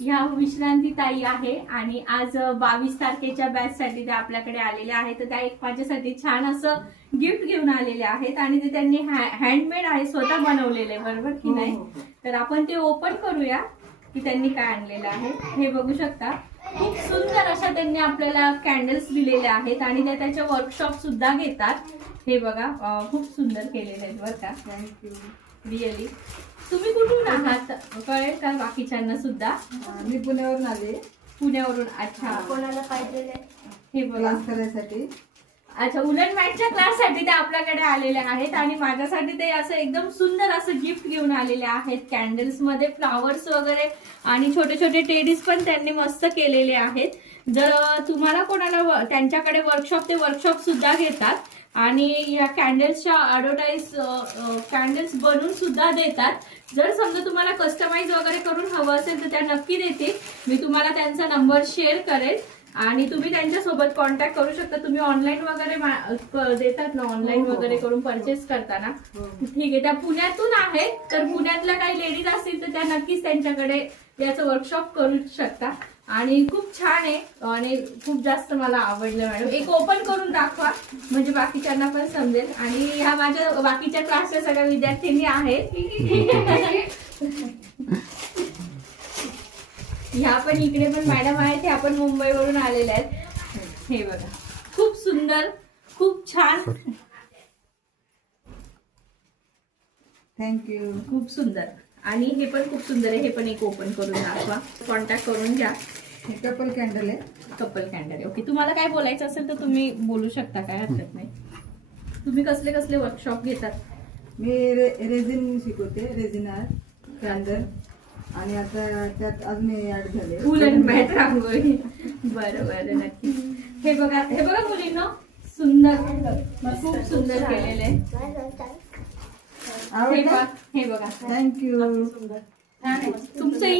ह्या विश्रांती ताई आहे आणि आज 22 तारखेच्या बॅच साठी ते आपल्याकडे आलेले आहेत. तर त्या एक माझ्यासाठी छान असं गिफ्ट घेऊन आलेले आहेत आणि ते त्यांनी हँडमेड आहे, स्वतः बनवलेले, बरोबर की नाही? तर आपण ते ओपन करूया की त्यांनी काय आणलेलं आहे. हे बघू शकता, खूप सुंदर अशा त्यांनी आपल्याला कॅन्डल्स दिलेले आहेत आणि त्या त्याच्या वर्कशॉप सुद्धा घेतात. हे बघा, खूप सुंदर केलेले आहेत बरं का. थँक्यू. रिअली. तुम्ही कुठून आहात कळेल का बाकीच्यांना सुद्धा? मी पुण्यावरून आले. पुण्यावरून. अच्छा, कोणाला पाहिजे हे बघा. क्लास करायसाठी. अच्छा, उलन मॅटच्या क्लाससाठी ते आपल्याकडे आलेले आहेत आणि माझ्यासाठी ते असं एकदम सुंदर असं गिफ्ट घेऊन आलेले आहेत. कॅन्डल्स मध्ये फ्लावर्स वगैरे आणि छोटे छोटे टेडीज पण त्यांनी मस्त केलेले आहेत. जर तुम्हाला कोणाला त्यांच्याकडे वर्कशॉप, ते वर्कशॉप सुद्धा घेतात आणि या कॅन्डल्सच्या ॲडव्हर्टाईज कॅन्डल्स बनवून सुद्धा देतात. जर समजा तुम्हाला कस्टमाइज वगैरे करून हवं असेल तर त्या नक्की देतील. मी तुम्हाला त्यांचा नंबर शेअर करेल आणि तुम्ही त्यांच्यासोबत कॉन्टॅक्ट करू शकता. तुम्ही ऑनलाईन वगैरे देतात ना, ऑनलाईन वगैरे करून परचेस करताना. ठीक आहे, त्या पुण्यातून आहेत, तर पुण्यातल्या काही लेडीज असतील तर त्या नक्कीच त्यांच्याकडे याचं वर्कशॉप करू शकता. आणि खूप छान आहे आणि खूप जास्त मला आवडलं मॅडम. एक ओपन करून दाखवा म्हणजे बाकीच्यांना पण समजेल. आणि ह्या माझ्या बाकीच्या क्लासच्या सगळ्या विद्यार्थिनी आहेत. ह्या पण इकडे पण मॅडम आहेत, ह्या पण मुंबईवरून आलेल्या आहेत. हे बघा, खूप सुंदर, खूप छान. थँक्यू. खूप सुंदर. आणि हे पण खूप सुंदर आहे. हे पण एक ओपन करून दाखवा, कॉन्टॅक्ट करून घ्या. हे कपल कॅन्डल आहे. कपल कॅन्डल आहे. ओके, तुम्हाला काय बोलायचं असेल तर तुम्ही बोलू शकता, काय हरकत नाही. तुम्ही कसले कसले वर्कशॉप घेतात? मी रेझिन शिकवते, रेझिन आर्ट, कॅन्डल आणि आता त्यात अजून ऍड झाले उलन मॅट, रांगोळी. बरं बरं, नक्की. हे बघा, हे बघा मुलींनो, सुंदर, खूप सुंदर केलेलं आहे. हे आवडलं. बघा, थँक्यू. छान आहे तुमचं.